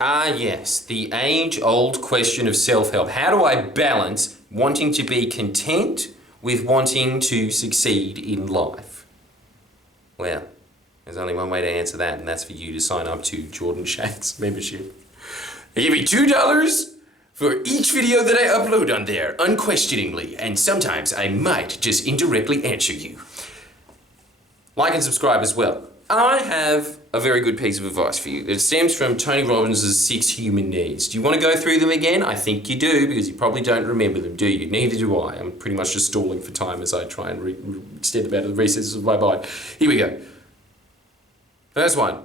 Ah, yes, the age-old question of self-help. How do I balance wanting to be content with wanting to succeed in life? Well, there's only one way to answer that, and that's for you to sign up to Jordan Shanks membership. They give me $2 for each video that I upload on there, unquestioningly, and sometimes I might just indirectly answer you. Like and subscribe as well. I have a very good piece of advice for you. It stems from Tony Robbins' 6 Human Needs. Do you want to go through them again? I think you do, because you probably don't remember them, do you? Neither do I. I'm pretty much just stalling for time as I try and extend them out of the recesses of my mind. Here we go. First one.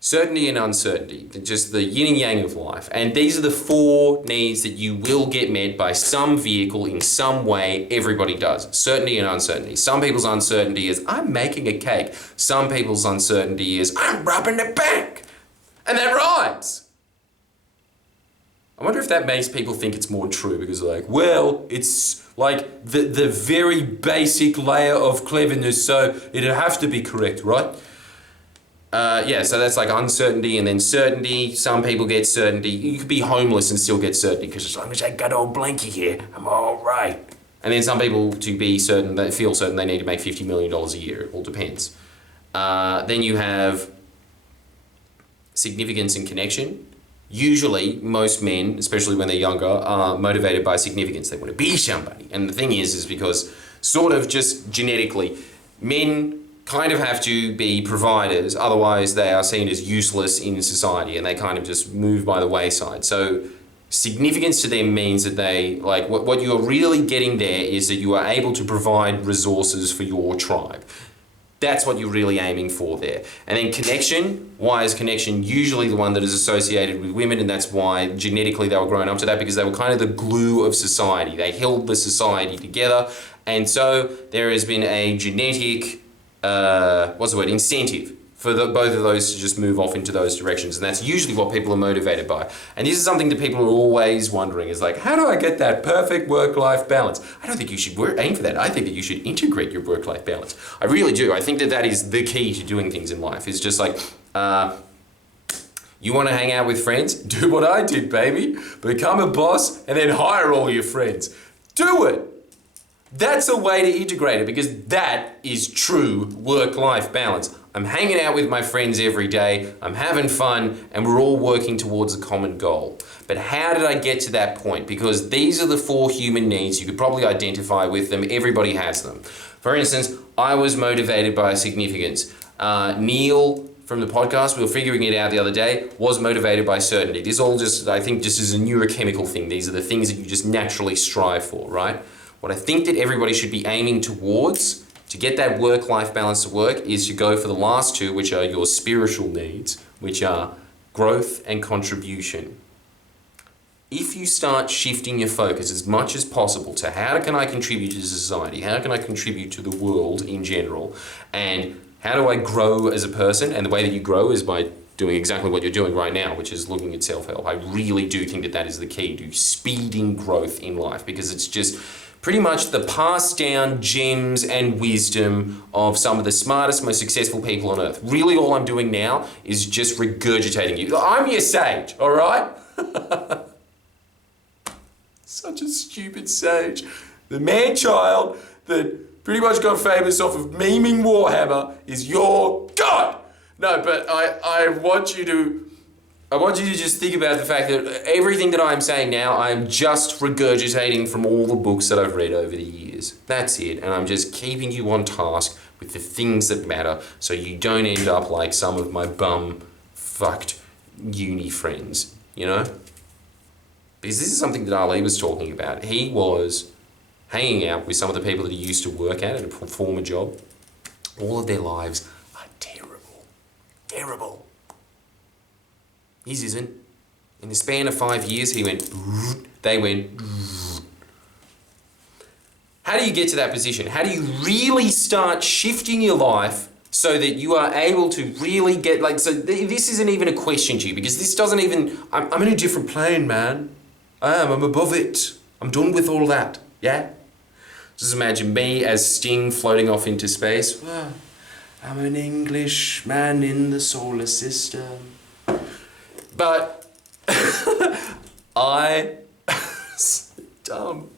Certainty and uncertainty, just the yin and yang of life. And these are the 4 needs that you will get met by some vehicle in some way. Everybody does. Certainty and uncertainty. Some people's uncertainty is, I'm making a cake. Some people's uncertainty is, I'm robbing a bank. And that rhymes. I wonder if that makes people think it's more true, because they're like, well, it's like the very basic layer of cleverness, so it'd have to be correct, right? Yeah, so that's like uncertainty and then certainty. Some people get certainty. You could be homeless and still get certainty, because as long as I got old Blanky here, I'm all right. And then some people, to be certain, they feel certain they need to make $50 million a year. It all depends. Then you have significance and connection. Usually, most men, especially when they're younger, are motivated by significance. They want to be somebody. And the thing is because sort of just genetically, men kind of have to be providers, otherwise they are seen as useless in society and they kind of just move by the wayside. So significance to them means that they, like, what you're really getting there is that you are able to provide resources for your tribe. That's what you're really aiming for there. And then connection, why is connection usually the one that is associated with women? And that's why genetically they were grown up to that, because they were kind of the glue of society. They held the society together. And so there has been a genetic incentive for both of those to just move off into those directions. And that's usually what people are motivated by. And this is something that people are always wondering, is like, how do I get that perfect work-life balance? I don't think you should aim for that. I think that you should integrate your work-life balance. I really do. I think that that is the key to doing things in life. Is just like, you want to hang out with friends? Do what I did, baby. Become a boss and then hire all your friends. Do it. That's a way to integrate it, because that is true work-life balance. I'm hanging out with my friends every day, I'm having fun, and we're all working towards a common goal. But how did I get to that point? Because these are the 4 human needs. You could probably identify with them. Everybody has them. For instance, I was motivated by significance. Neil from the podcast, we were figuring it out the other day, was motivated by certainty. This all just, I think, just is a neurochemical thing. These are the things that you just naturally strive for, right? What I think that everybody should be aiming towards to get that work-life balance to work is to go for the last 2, which are your spiritual needs, which are growth and contribution. If you start shifting your focus as much as possible to how can I contribute to society, how can I contribute to the world in general, and how do I grow as a person, and the way that you grow is by doing exactly what you're doing right now, which is looking at self-help. I really do think that that is the key to speeding growth in life, because it's just pretty much the passed down gems and wisdom of some of the smartest, most successful people on earth. Really, all I'm doing now is just regurgitating you. I'm your sage, all right? Such a stupid sage. The man-child that pretty much got famous off of memeing Warhammer is your god. No, but I want you to just think about the fact that everything that I'm saying now, I'm just regurgitating from all the books that I've read over the years. That's it. And I'm just keeping you on task with the things that matter, so you don't end up like some of my bum-fucked uni friends, you know? Because this is something that Ali was talking about. He was hanging out with some of the people that he used to work at a former job. All of their lives are terrible. Terrible. His isn't. In the span of 5 years, they went. How do you get to that position? How do you really start shifting your life so that you are able to really get, like, so this isn't even a question to you, because this doesn't even, I'm in a different plane, man. I'm above it. I'm done with all that, yeah? Just imagine me as Sting floating off into space. I'm an Englishman in the solar system. But I dumb.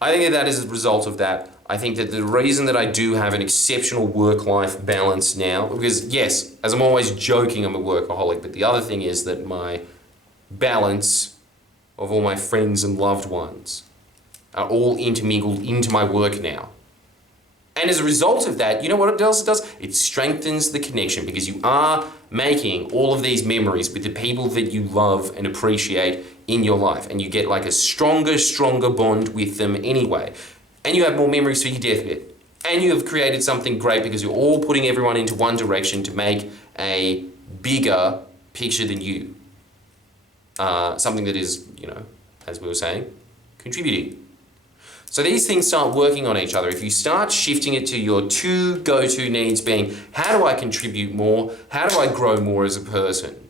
I think that is a result of that. I think that the reason that I do have an exceptional work-life balance now, because yes, as I'm always joking, I'm a workaholic, but the other thing is that my balance of all my friends and loved ones are all intermingled into my work now. And as a result of that, you know what else it does? It strengthens the connection because you are making all of these memories with the people that you love and appreciate in your life. And you get like a stronger bond with them anyway. And you have more memories for your deathbed. And you have created something great because you're all putting everyone into one direction to make a bigger picture than you. Something that is, you know, as we were saying, contributing. So these things start working on each other. If you start shifting it to your two go-to needs being, how do I contribute more? How do I grow more as a person?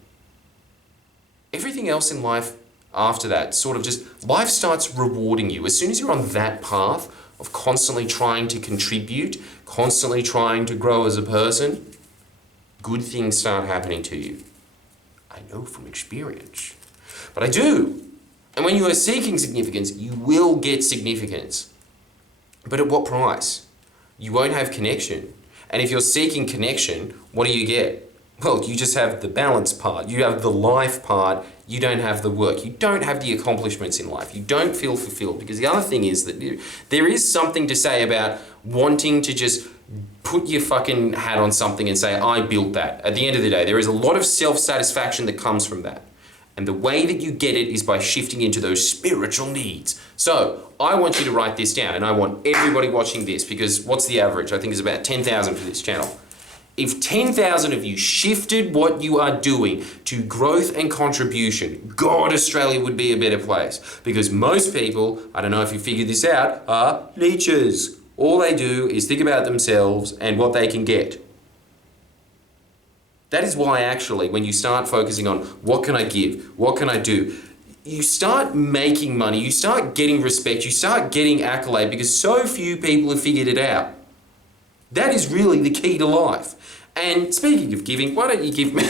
Everything else in life after that sort of just, life starts rewarding you. As soon as you're on that path of constantly trying to contribute, constantly trying to grow as a person, good things start happening to you. I know from experience, but I do. And when you are seeking significance, you will get significance. But at what price? You won't have connection. And if you're seeking connection, what do you get? Well, you just have the balance part. You have the life part. You don't have the work. You don't have the accomplishments in life. You don't feel fulfilled. Because the other thing is that there is something to say about wanting to just put your fucking hat on something and say, I built that. At the end of the day, there is a lot of self-satisfaction that comes from that. And the way that you get it is by shifting into those spiritual needs. So I want you to write this down, and I want everybody watching this, because what's the average? I think it's about 10,000 for this channel. If 10,000 of you shifted what you are doing to growth and contribution, God, Australia would be a better place. Because most people, I don't know if you figured this out, are leeches. All they do is think about themselves and what they can get. That is why actually when you start focusing on what can I give, what can I do, you start making money, you start getting respect, you start getting accolade because so few people have figured it out. That is really the key to life. And speaking of giving, why don't you give me...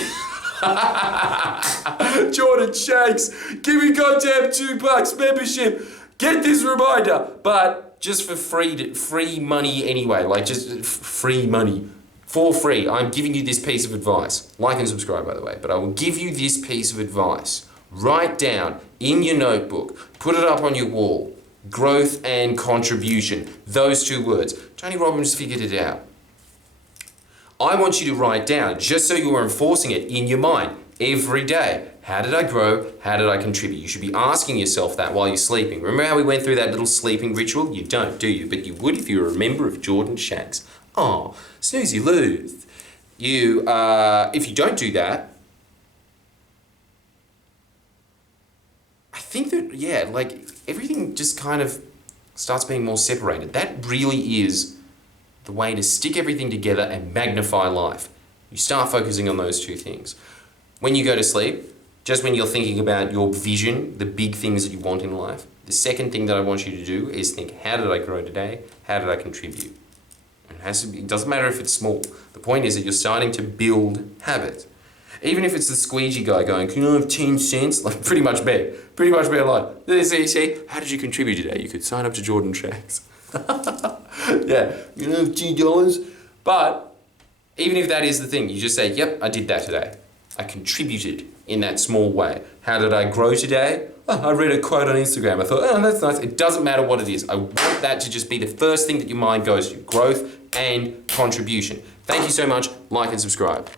Jordan Shanks, give me goddamn $2 membership. Get this reminder, but just for free money anyway, like just free money. For free, I'm giving you this piece of advice. Like and subscribe, by the way, but I will give you this piece of advice. Write down in your notebook, put it up on your wall, growth and contribution, those two words. Tony Robbins figured it out. I want you to write down, just so you are enforcing it in your mind every day. How did I grow? How did I contribute? You should be asking yourself that while you're sleeping. Remember how we went through that little sleeping ritual? You don't, do you? But you would if you were a member of Jordan Shanks. Oh, snoozy lose. You, if you don't do that, I think that, yeah, like everything just kind of starts being more separated. That really is the way to stick everything together and magnify life. You start focusing on those two things. When you go to sleep, just when you're thinking about your vision, the big things that you want in life, the second thing that I want you to do is think, how did I grow today? How did I contribute? It doesn't matter if it's small. The point is that you're starting to build habit. Even if it's the squeegee guy going, can I have 10 cents? Like pretty much be a lot. See, how did you contribute today? You could sign up to Jordan Shanks. Yeah, you know, $2. But even if that is the thing, you just say, yep, I did that today. I contributed in that small way. How did I grow today? Oh, I read a quote on Instagram. I thought, oh, that's nice. It doesn't matter what it is. I want that to just be the first thing that your mind goes to. Growth and contribution. Thank you so much. Like and subscribe.